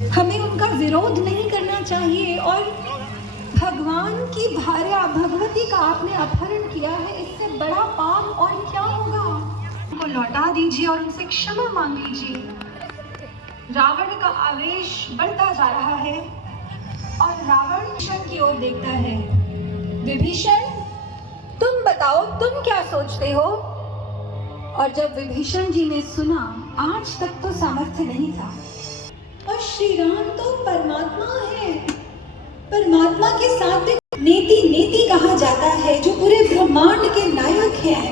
हमें उनका विरोध नहीं करना चाहिए। और भगवान की भार्या भगवती का आपने अपहरण किया है, इससे बड़ा पाप और क्या होगा। उनको लौटा दीजिए और उनसे क्षमा मांग लीजिए। रावण का आवेश बढ़ता जा रहा है और रावण विभीषण की ओर देखता है। विभीषण, तुम बताओ, तुम क्या सोचते हो। और जब विभीषण जी ने सुना, आज तक तो सामर्थ्य नहीं था, और श्री राम तो परमात्मा है, परमात्मा के साथ नेति नेति कहा जाता है, जो पूरे ब्रह्मांड के नायक हैं।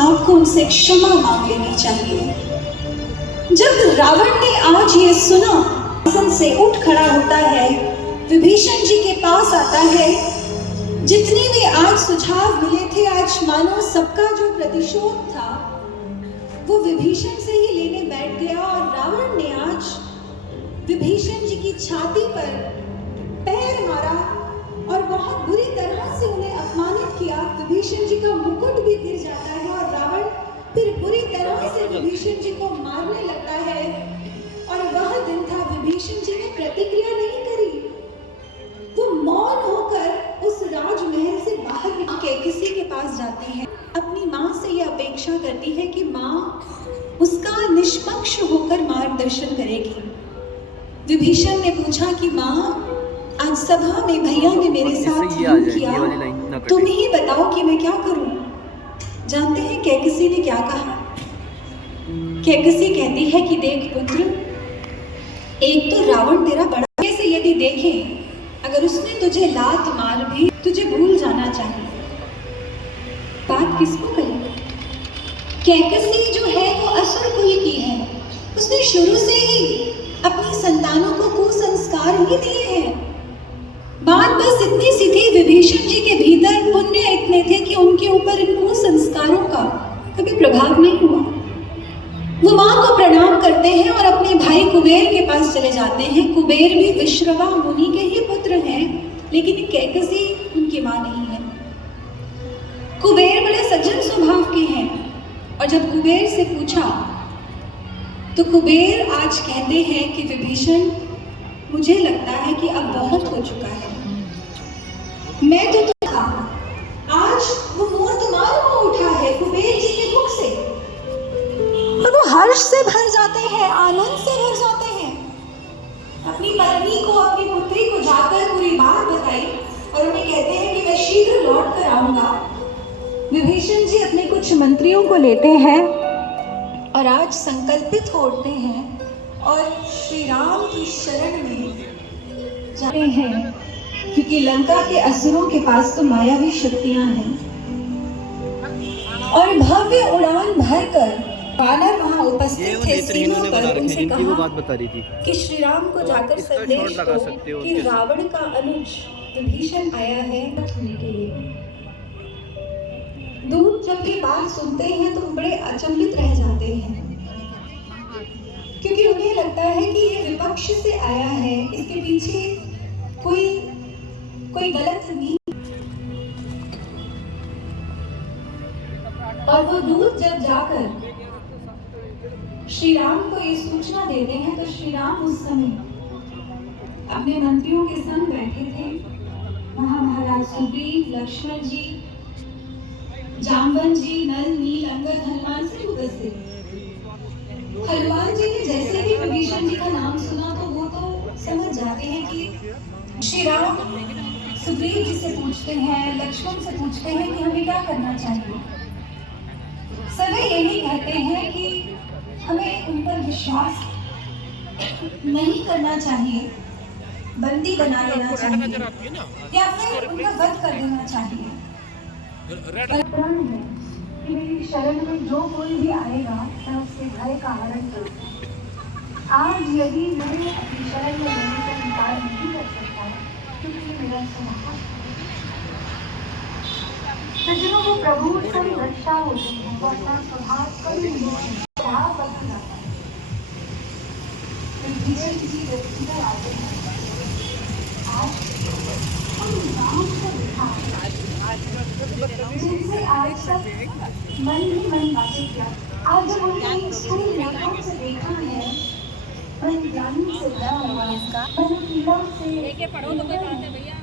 आपको उनसे क्षमा मांग लेनी चाहिए। जब रावण ने आज ये सुना, आसन से उठ खड़ा होता है, विभीषण जी के पास आता है। जितने भी आज सुझाव मिले थे, आज मानो सबका जो प्रतिशोध था वो विभीषण से ही लेने बैठ गया। और रावण ने आज विभीषण जी की छाती पर पैर मारा और बहुत बुरी तरह से उन्हें अपमानित किया। विभीषण जी का मुकुट भी गिर जाता है और रावण फिर बुरी तरह से विभीषण जी को मारने लगता है। और वह दिन था, विभीषण जी ने प्रतिक्रिया नहीं करी, वो मौन होकर उस राजमहल से बाहर निकल किसी के पास जाती है। अपनी माँ से यह अपेक्षा करती है कि माँ उसका निष्पक्ष होकर मार्गदर्शन करेगी। विभीषण ने पूछा कि माँ, आज सभा में भैया ने मेरे साथ यूं किया, तुम ही बताओ कि मैं क्या करूं। जानते हैं कैकसी ने क्या कहा। कैकसी कहती है कि देख पुत्र, एक तो रावण तेरा बड़ा से यदि देखे, अगर उसने तुझे लात मार भी, तुझे भूल जाना चाहिए। बात किसको कही। कैकसी जो है वो असुर कुल की है, उसने शुरू से ही अपनी संतानों को कुसंस्कार ही दिए हैं। बात बस इतनी सी थी, विभीषण जी के भीतर पुण्य इतने थे कि उनके ऊपर इन कुसंस्कारों का कभी प्रभाव नहीं हुआ। वो माँ को प्रणाम करते हैं और अपने भाई कुबेर के पास चले जाते हैं। कुबेर भी विश्रवा मुनि के ही पुत्र हैं, लेकिन कैकसी उनकी माँ नहीं है। कुबेर बड़े सज्जन स्वभाव के हैं, और जब कुबेर से पूछा तो कुबेर आज कहते हैं कि विभीषण, मुझे लगता है कि अब बहुत हो चुका है। मैं तो था, आज वो मोर तुम्हारा हो उठा है कुबेर जी के मुख से, और वो हर्ष से भर जाते हैं, आनंद से भर जाते हैं। अपनी पत्नी को, अपनी पुत्री को जाकर पूरी बात बताई और उन्हें कहते हैं कि मैं शीघ्र लौट कर आऊंगा। विभीषण जी अपने कुछ मंत्रियों को लेते हैं और आज संकल्पित होते हैं और श्री राम की शरण में जाते हैं, क्योंकि लंका के असुरों के पास तो मायावी शक्तियां हैं। और भव्य उड़ान भरकर वानर वहां उपस्थित थे सीमा पर, उनसे कहा कि श्री राम को जाकर संदेश दो कि रावण का अनुज विभीषण आया है के लिए। दूत जब ये बात सुनते हैं तो बड़े अचंभित रह जाते हैं, क्योंकि उन्हें लगता है कि ये विपक्ष से आया है, इसके पीछे कोई गलत नहीं। और वो दूत जब जाकर श्री राम को ये सूचना देते हैं तो श्री राम उस समय अपने मंत्रियों के संग बैठे थे। वहां महाराज सुग्रीव, लक्ष्मण जी, जाम्बवन जी, नल, नील, अंगद, हनुमान से उपस्थित। हनुमान जी ने जैसे ही विभीषण जी का नाम सुना तो वो तो समझ जाते हैं कि श्री राम सुग्रीव जी से पूछते हैं, लक्ष्मण से पूछते हैं कि हमें क्या करना चाहिए। सभी यही कहते हैं कि हमें उन पर विश्वास नहीं करना चाहिए, बंदी बना लेना चाहिए या फिर उनका वध कर देना चाहिए। कि मेरी शरण में जो कोई भी आएगा मैं उसके भय का हरण करूंगा। आज यदि मैं अपनी शरण में रहने का इनकार नहीं कर सकता, क्योंकि मेरा स्वभाव सज्जनों को प्रभु से रक्षा होती है, वो अपना स्वभाव कभी नहीं स्वभाव बदल जाता है। किसी व्यक्ति को आते हैं, आज हम गाँव को दिखा जिनसे आज तक मन ही मन बातें किया, आज जब उन्हें स्थूल नेत्रों से देखा है मन ज्ञानी से बड़ा हुआ, मन पीड़ा से पढ़ो तो कोई बात है भैया।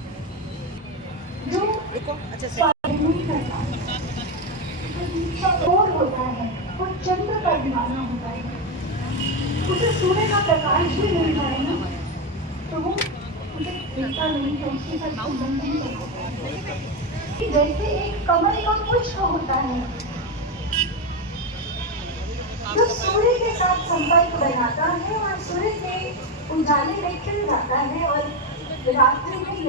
जो अच्छा से स्वाध्याय नहीं करता, जो दीक्षा कठोर होता है, वो चंद्र का दीवाना होता है, उसे सूर्य का प्रकाश भी मिल जाए ना तो वो उसे देखता नहीं तो उसके साथ संबंध नहीं होता। कि जैसे एक कमल का पुष्प होता है जो सूर्य के साथ संपर्क बनाता है और सूर्य के उजाले में खिल जाता है और रात्रि में